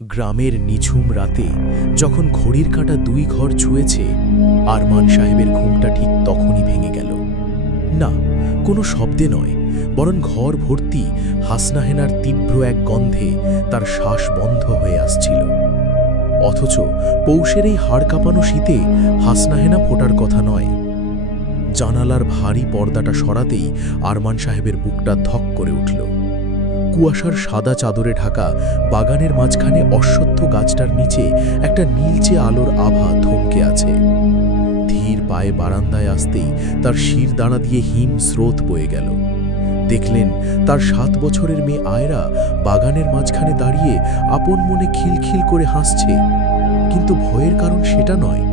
গ্রামের নিঝুম রাতে যখন ঘড়ির কাঁটা ২ ঘর ছুঁয়েছে, আরমান সাহেবের ঘুমটা ঠিক তখনই ভেঙে গেল। না, কোনো শব্দে নয়, বরং ঘর ভর্তি হাসনাহেনার তীব্র এক গন্ধে তার শ্বাস বন্ধ হয়ে আসছিল। অথচ পৌষের এই হাড় কাঁপানো শীতে হাসনাহেনা ফোটার কথা নয়। জানালার ভারী পর্দাটা সরাতেই আরমান সাহেবের বুকটা ধক করে উঠল। কুয়াশার সাদা চাদরে ঢাকা বাগানের মাঝখানে অশ্বত্থ গাছটার নিচে একটা নীলচে আলোর আভা থমকে আছে। ধীর পায়ে বারান্দায় আসতেই তার শির দাঁড়া দিয়ে হিম স্রোত বয়ে গেল। দেখলেন তার ৭ বছরের মেয়ে আয়রা বাগানের মাঝখানে দাঁড়িয়ে আপন মনে খিলখিল করে হাসছে। কিন্তু ভয়ের কারণ সেটা নয়।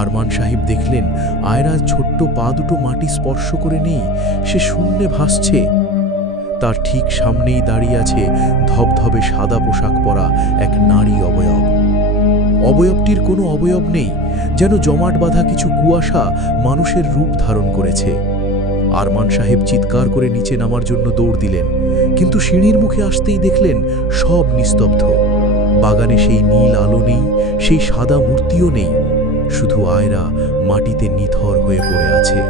আরমান সাহেব দেখলেন আয়রার ছোট্ট পা দুটো মাটি স্পর্শ করে নেই, সে শূন্যে ভাসছে। তার ঠিক সামনেই দাঁড়িয়ে আছে ধবধবে সাদা পোশাক পরা এক নারী অবয়ব। অবয়বটির কোনো অবয়ব নেই, যেন জমাট বাঁধা কিছু কুয়াশা মানুষের রূপ ধারণ করেছে। আরমান সাহেব চিৎকার করে নিচে নামার জন্য দৌড় দিলেন, কিন্তু সিঁড়ির মুখে আসতেই দেখলেন সব নিস্তব্ধ। বাগানে সেই নীল আলো নেই, সেই সাদা মূর্তিও নেই, শুধু আয়রা মাটিতে নিথর হয়ে পড়ে আছে।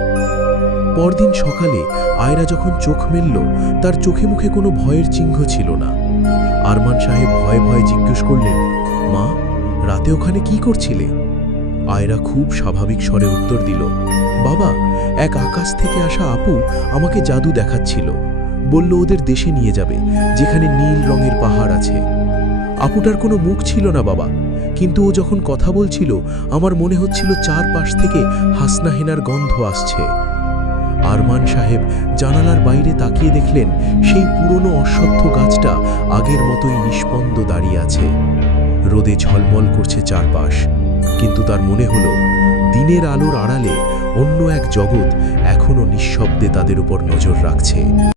পরদিন সকালে আয়রা যখন চোখ মেলল, তার চোখে মুখে কোনো ভয়ের চিহ্ন ছিল না। আরমান সাহেব ভয়ে ভয়ে জিজ্ঞেস করলেন, মা, রাতে ওখানে কি করছিলে? আয়রা খুব স্বাভাবিক স্বরে উত্তর দিল, বাবা, এক আকাশ থেকে আসা আপু আমাকে জাদু দেখাচ্ছিল, বলল ওদের দেশে নিয়ে যাবে, যেখানে নীল রঙের পাহাড় আছে। আপুটার কোনো মুখ ছিল না বাবা, কিন্তু ও যখন কথা বলছিল আমার মনে হচ্ছিল চারপাশ থেকে হাসনাহেনার গন্ধ আসছে। আরমান সাহেব জানালার বাইরে তাকিয়ে দেখলেন সেই পুরনো অশ্বত্থ গাছটা আগের মতোই নিষ্পন্দ দাঁড়িয়ে আছে। রোদে ঝলমল করছে চারপাশ, কিন্তু তার মনে হলো দিনের আলোর আড়ালে অন্য এক জগৎ এখনো নিঃশব্দে তাদের উপর নজর রাখছে।